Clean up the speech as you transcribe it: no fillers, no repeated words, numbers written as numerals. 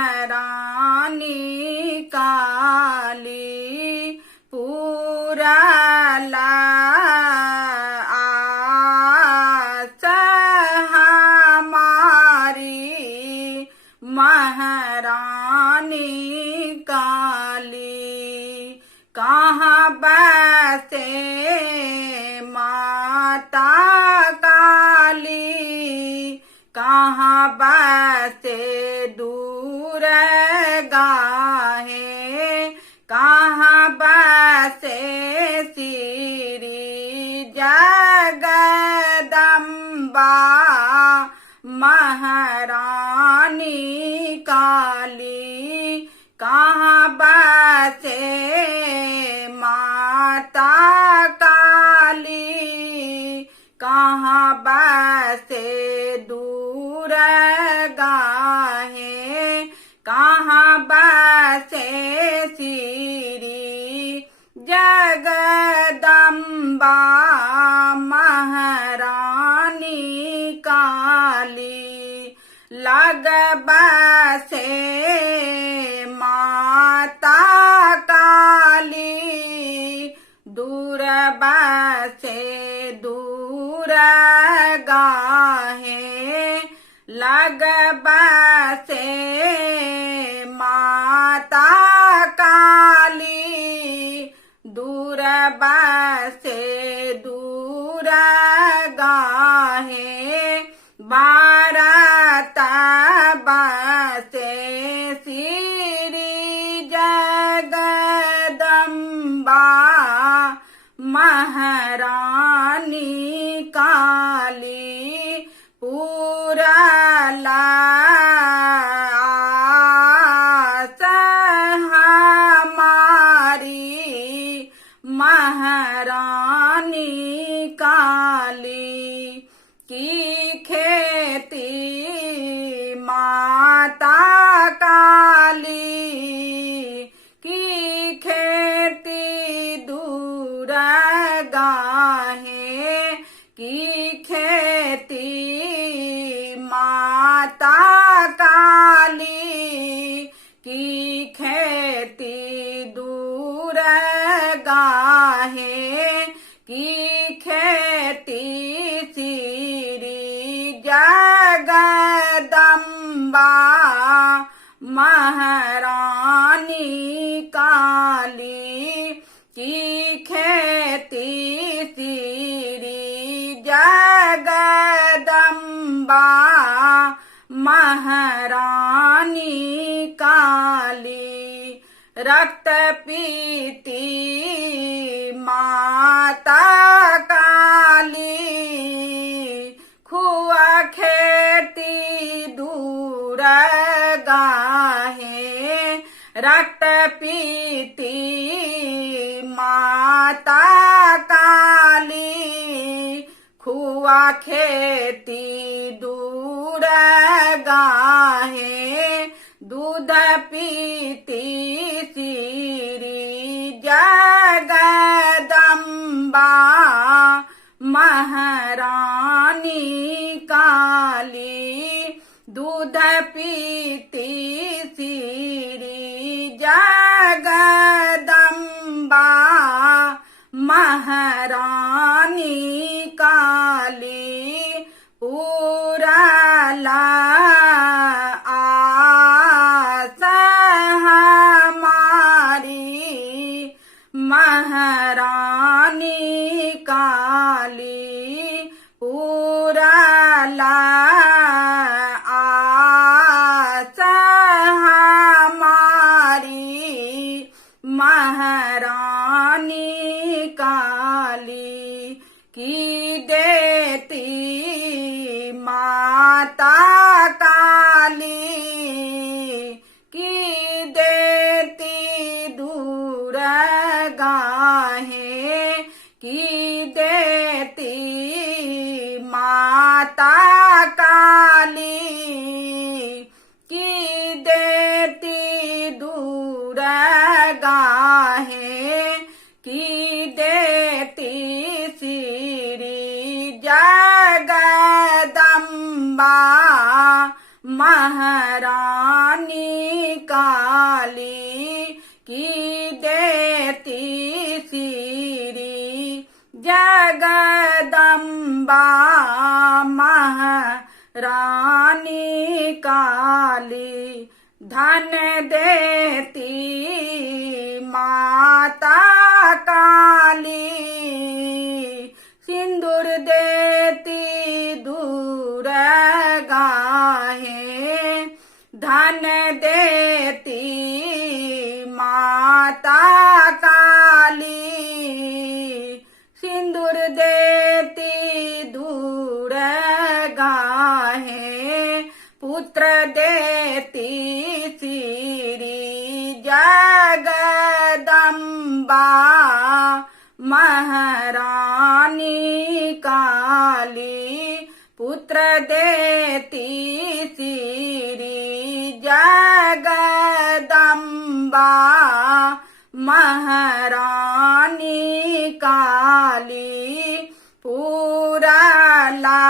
महारानी काली पूरा आस हमारी महारानी काली। कहाँ बसे माता काली, कहाँ बसे दूर गाहे, कहाँ बसे श्री जगदम्बा महारानी काली। कहाँ बसे माता काली, कहाँ बसे दूर गाहे, कहाँ बसे श्री जगदम्बा महारानी काली। लग बसे माता काली, दूर बसे दूर गाहे, लग बसे माता काली, दूर बसे दूर गाहे। भारत बसे श्री जगदम्बा महारानी काली। पूरा आस हमारी महारानी काली। की खेती माता काली, की खेती दूर गाहे, की खेती माता काली, की खेती दूर गाहे, की खेती श्री जगदम्बा महारानी काली। की खेती श्री जगदम्बा महारानी काली। रक्त पीती माता काली, खुआ खेती दूर गाहे, रक्त पीती माता काली, खुआ खेती दूर गाहे, दूध पीती श्री जगदम्बा महारानी काली। दूध पीती श्री जगदम्बा महारानी काली। पूरा आस हमारी महारानी काली। पूरा आस हमारी महारानी काली। की देती माता काली, की देती दूर गाहे, की देती माता काली, की देती दूर गाहे, की देती श्री जगदम्बा महारानी की देती श्री जगदम्बा महारानी काली धन देती माता काली सिंदूर देती दुर्गा है धन देती माता काली सिंदूर देती दुर्गा है पुत्र देती श्री जगदम्बा महारानी काली पुत्र देती श्री जगदम्बा महारानी काली पूरा ला